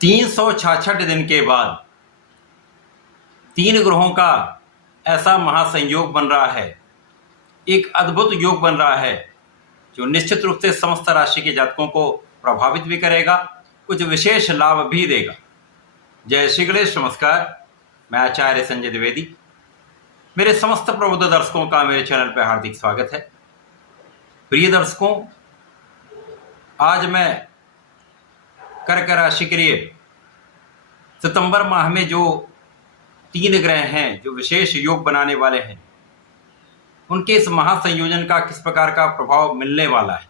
366 दिन के बाद 3 ग्रहों का ऐसा महासंयोग बन रहा है, एक अद्भुत योग बन रहा है जो निश्चित रूप से समस्त राशि के जातकों को प्रभावित भी करेगा, कुछ विशेष लाभ भी देगा। जय श्री गणेश। नमस्कार, मैं आचार्य संजय द्विवेदी। मेरे समस्त प्रबुद्ध दर्शकों का मेरे चैनल पर हार्दिक स्वागत है। प्रिय दर्शकों, आज मैं कर्क राशि के लिए सितंबर माह में जो 3 ग्रह हैं जो विशेष योग बनाने वाले हैं, उनके इस महासंयोजन का किस प्रकार का प्रभाव मिलने वाला है,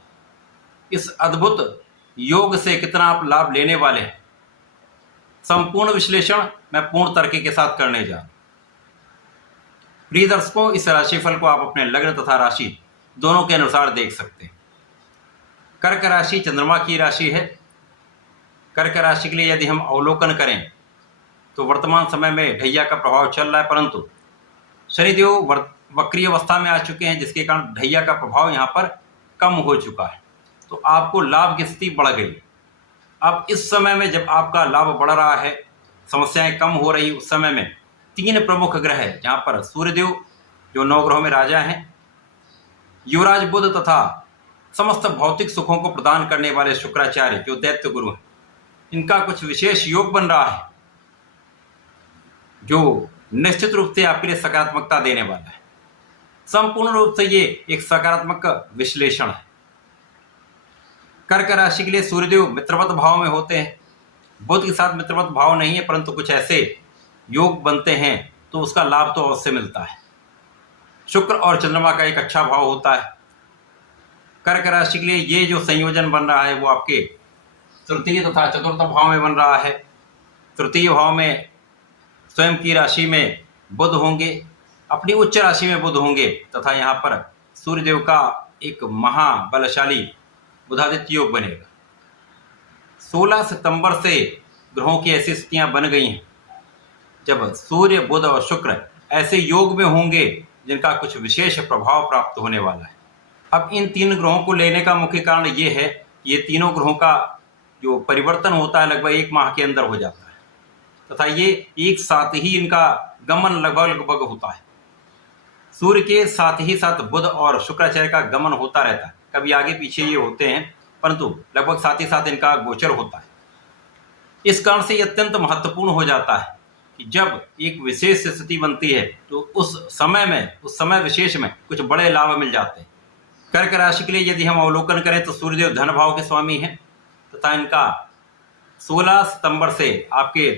इस अद्भुत योग से कितना आप लाभ लेने वाले हैं, संपूर्ण विश्लेषण मैं पूर्ण तर्क के साथ करने जा रहा हूं। प्रिय दर्शकों, इस राशिफल को आप अपने लग्न तथा राशि दोनों के अनुसार देख सकते हैं। कर्क राशि चंद्रमा की राशि है। कर्क राशि के लिए यदि हम अवलोकन करें तो वर्तमान समय में ढैया का प्रभाव चल रहा है, परंतु शनिदेव वक्रीय अवस्था में आ चुके हैं, जिसके कारण ढैया का प्रभाव यहाँ पर कम हो चुका है। तो आपको लाभ की स्थिति बढ़ गई। अब इस समय में जब आपका लाभ बढ़ रहा है, समस्याएं कम हो रही, उस समय में 3 प्रमुख ग्रह है, जहाँ पर सूर्यदेव जो 9 ग्रहों में राजा हैं, युवराज बुध तथा समस्त भौतिक सुखों को प्रदान करने वाले शुक्राचार्य जो दैत्य गुरु हैं, इनका कुछ विशेष योग बन रहा है जो निश्चित रूप से आपके लिए सकारात्मकता देने वाला है। संपूर्ण रूप से ये एक सकारात्मक विश्लेषण है। कर्क राशि के लिए सूर्यदेव मित्रवत भाव में होते हैं। बुध के साथ मित्रवत भाव नहीं है, परंतु कुछ ऐसे योग बनते हैं तो उसका लाभ तो अवश्य मिलता है। शुक्र और चंद्रमा का एक अच्छा भाव होता है। कर्क राशि के लिए ये जो संयोजन बन रहा है वो आपके तृतीय तथा चतुर्थ भाव में बन रहा है। तृतीय भाव में स्वयं की राशि में बुध होंगे, अपनी उच्च राशि में बुध होंगे, तथा यहाँ पर सूर्यदेव का एक महाबलशाली बुधादित्य योग बनेगा। 16 सितंबर से ग्रहों की ऐसी स्थितियां बन गई हैं जब सूर्य, बुध और शुक्र ऐसे योग में होंगे जिनका कुछ विशेष प्रभाव प्राप्त होने वाला है। अब इन 3 ग्रहों को लेने का मुख्य कारण ये है कि ये तीनों ग्रहों का जो परिवर्तन होता है लगभग 1 माह के अंदर हो जाता है, तथा ये एक साथ ही इनका गमन लगभग होता है। सूर्य के साथ ही साथ बुध और शुक्राचार्य का गमन होता रहता है। कभी आगे पीछे ये होते हैं, परंतु लगभग साथ ही साथ इनका गोचर होता है। इस कारण से ये अत्यंत महत्वपूर्ण हो जाता है कि जब एक विशेष स्थिति बनती है तो उस समय विशेष में कुछ बड़े लाभ मिल जाते हैं। कर्क राशि के लिए यदि हम अवलोकन करें तो सूर्यदेव धन भाव के स्वामी हैं, तथा इनका 16 सितंबर से आपके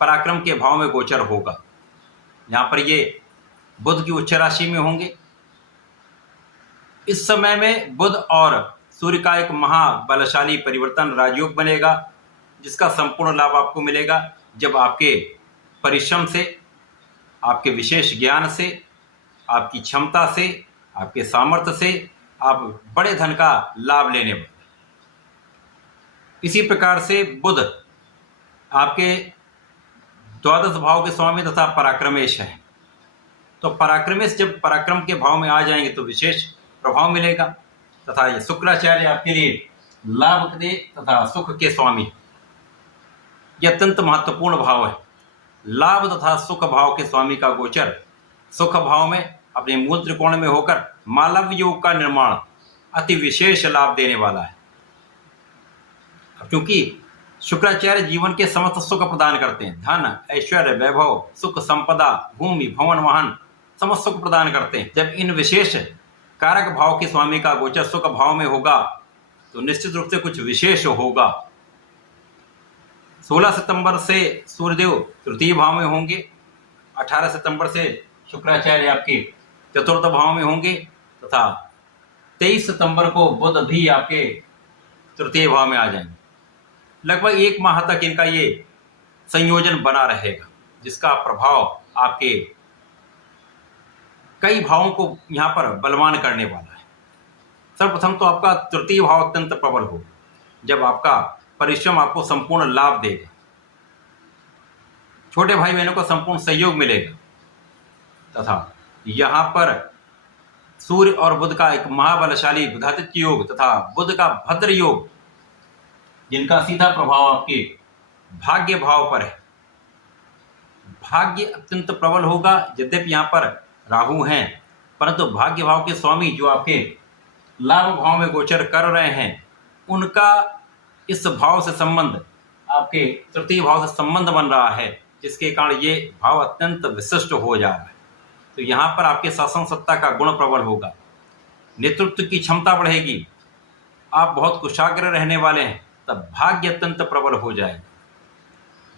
पराक्रम के भाव में गोचर होगा। यहाँ पर ये बुध की उच्च राशि में होंगे। इस समय में बुध और सूर्य का एक महाबलशाली परिवर्तन राजयोग बनेगा, जिसका संपूर्ण लाभ आपको मिलेगा जब आपके परिश्रम से, आपके विशेष ज्ञान से, आपकी क्षमता से, आपके सामर्थ्य से आप बड़े धन का लाभ लेने वाले। इसी प्रकार से बुध आपके द्वादश भाव के स्वामी तथा पराक्रमेश है। तो पराक्रमेश जब पराक्रम के भाव में आ जाएंगे तो विशेष प्रभाव मिलेगा, तथा ये शुक्राचार्य आपके लिए लाभ के तथा सुख के स्वामी। यह अत्यंत महत्वपूर्ण भाव है। लाभ तथा सुख भाव के स्वामी का गोचर सुख भाव में अपने मूल त्रिकोण में होकर मालव्य योग का निर्माण अति विशेष लाभ देने वाला है। क्योंकि शुक्राचार्य जीवन के समस्त सुख प्रदान करते हैं, धन, ऐश्वर्य, वैभव, सुख, संपदा, भूमि, भवन, वाहन, समस्त सुख प्रदान करते हैं। जब इन विशेष कारक भाव के स्वामी का गोचर सुख भाव में होगा तो निश्चित रूप से कुछ विशेष होगा। 16 सितंबर से सूर्यदेव तृतीय भाव में होंगे। 18 सितंबर से शुक्राचार्य आपके चतुर्थ भाव में होंगे, तथा 23 सितंबर को बुध भी आपके तृतीय भाव में आ जाएंगे। लगभग 1 माह तक इनका ये संयोजन बना रहेगा, जिसका प्रभाव आपके कई भावों को यहाँ पर बलवान करने वाला है। सर्वप्रथम तो आपका तृतीय भाव अत्यंत प्रबल होगा, जब आपका परिश्रम आपको संपूर्ण लाभ देगा। छोटे भाई बहनों को संपूर्ण सहयोग मिलेगा, तथा यहाँ पर सूर्य और बुध का एक महाबलशाली बुधादित्य योग तथा बुध का भद्र योग, जिनका सीधा प्रभाव आपके भाग्य भाव पर है। भाग्य अत्यंत प्रबल होगा। यद्यपि यहाँ पर राहु हैं, परंतु भाग्य भाव के स्वामी जो आपके लाभ भाव में गोचर कर रहे हैं, उनका इस भाव से संबंध, आपके तृतीय भाव से संबंध बन रहा है, जिसके कारण ये भाव अत्यंत विशिष्ट हो जा रहा है। तो यहाँ पर आपके शासन सत्ता का गुण प्रबल होगा, नेतृत्व की क्षमता बढ़ेगी, आप बहुत कुशाग्र रहने वाले हैं, तब भाग्य अत्यंत प्रबल हो जाएगा।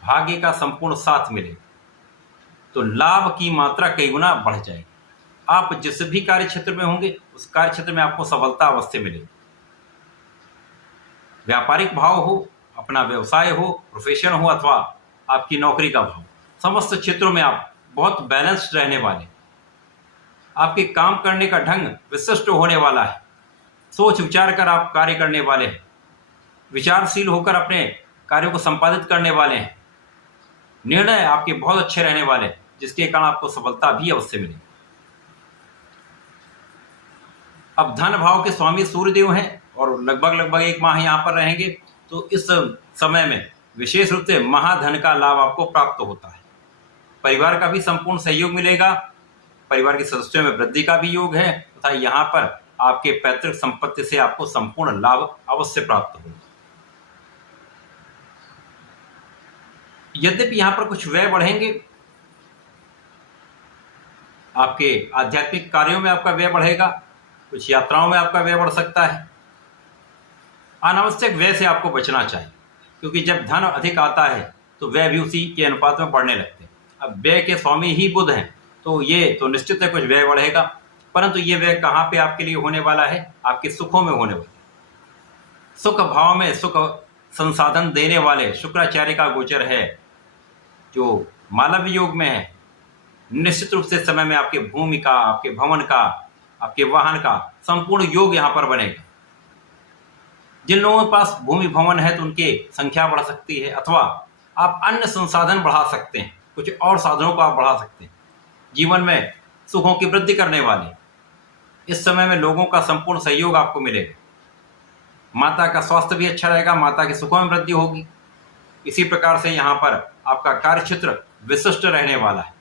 भाग्य का संपूर्ण साथ मिले तो लाभ की मात्रा कई गुना बढ़ जाएगी। आप जिस भी कार्य क्षेत्र में होंगे उस कार्य क्षेत्र में आपको सफलता अवश्य मिलेगी। व्यापारिक भाव हो, अपना व्यवसाय हो, प्रोफेशन हो, अथवा आपकी नौकरी का भाव, समस्त क्षेत्रों में आप बहुत बैलेंस्ड रहने वाले। आपके काम करने का ढंग विशिष्ट होने वाला है। सोच विचार कर आप कार्य करने वाले हैं, विचारशील होकर अपने कार्यों को संपादित करने वाले हैं। निर्णय आपके बहुत अच्छे रहने वाले हैं, जिसके कारण आपको सफलता भी अवश्य मिलेगी। अब धन भाव के स्वामी सूर्यदेव हैं और लगभग 1 माह यहाँ पर रहेंगे, तो इस समय में विशेष रूप से महाधन का लाभ आपको प्राप्त होता है। परिवार का भी संपूर्ण सहयोग मिलेगा, परिवार के सदस्यों में वृद्धि का भी योग है, तथा यहाँ पर आपके पैतृक संपत्ति से आपको संपूर्ण लाभ अवश्य प्राप्त होगा। यद्यपि यहाँ पर कुछ व्यय बढ़ेंगे, आपके आध्यात्मिक कार्यों में आपका व्यय बढ़ेगा, कुछ यात्राओं में आपका व्यय बढ़ सकता है। अनावश्यक व्यय से आपको बचना चाहिए, क्योंकि जब धन अधिक आता है तो व्यय भी उसी के अनुपात में बढ़ने लगते हैं। अब व्यय के स्वामी ही बुध हैं, तो ये तो निश्चित है कुछ व्यय बढ़ेगा, परंतु ये व्यय कहाँ पे आपके लिए होने वाला है? आपके सुखों में होने वाला है। सुख भाव में सुख संसाधन देने वाले शुक्राचार्य का गोचर है, जो मालव्य योग में है। निश्चित रूप से समय में आपके भूमि का, आपके भवन का, आपके वाहन का संपूर्ण योग यहाँ पर बनेगा। जिन लोगों के पास भूमि भवन है तो उनकी संख्या बढ़ सकती है, अथवा आप अन्य संसाधन बढ़ा सकते हैं, कुछ और साधनों को आप बढ़ा सकते हैं। जीवन में सुखों की वृद्धि करने वाले इस समय में लोगों का संपूर्ण सहयोग आपको मिलेगा। माता का स्वास्थ्य भी अच्छा रहेगा, माता के सुखों में वृद्धि होगी। इसी प्रकार से यहाँ पर आपका कार्य क्षेत्र विशिष्ट रहने वाला है।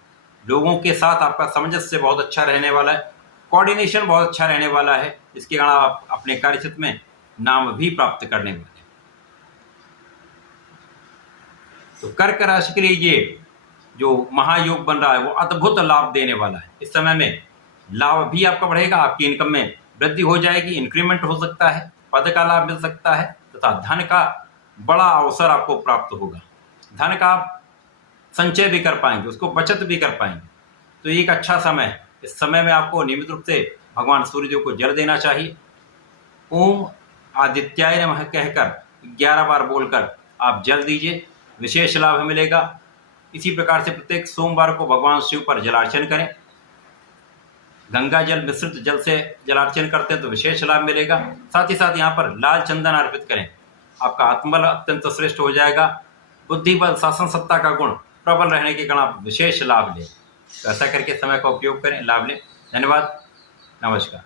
लोगों के साथ आपका सामंजस्य बहुत अच्छा रहने वाला है, कोऑर्डिनेशन बहुत अच्छा रहने वाला है, जिसके कारण आप अपने कार्य क्षेत्र में नाम भी प्राप्त करने वाले हैं। तो कर्क राशि के लिए ये जो महायोग बन रहा है वो अद्भुत लाभ देने वाला है। इस समय में लाभ भी आपका बढ़ेगा, आपकी इनकम में वृद्धि हो जाएगी, इंक्रीमेंट हो सकता है, पद का लाभ मिल सकता है, तथा धन का बड़ा अवसर आपको प्राप्त होगा। धन का आप संचय भी कर पाएंगे, उसको बचत भी कर पाएंगे। तो एक अच्छा समय है। इस समय में आपको नियमित रूप से भगवान सूर्यदेव को जल देना चाहिए। ओम आदित्याय नमः कहकर 11 बार बोलकर आप जल दीजिए, विशेष लाभ मिलेगा। इसी प्रकार से प्रत्येक सोमवार को भगवान शिव पर जलार्चन करें। गंगा जल मिश्रित जल से जलार्चन करते हैं तो विशेष लाभ मिलेगा। साथ ही साथ यहाँ पर लाल चंदन अर्पित करें, आपका आत्मबल अत्यंत श्रेष्ठ हो जाएगा। बुद्धि बल शासन सत्ता का गुण प्रबल रहने के कारण आप विशेष लाभ लें। तो ऐसा करके समय का उपयोग करें, लाभ लें। धन्यवाद, नमस्कार।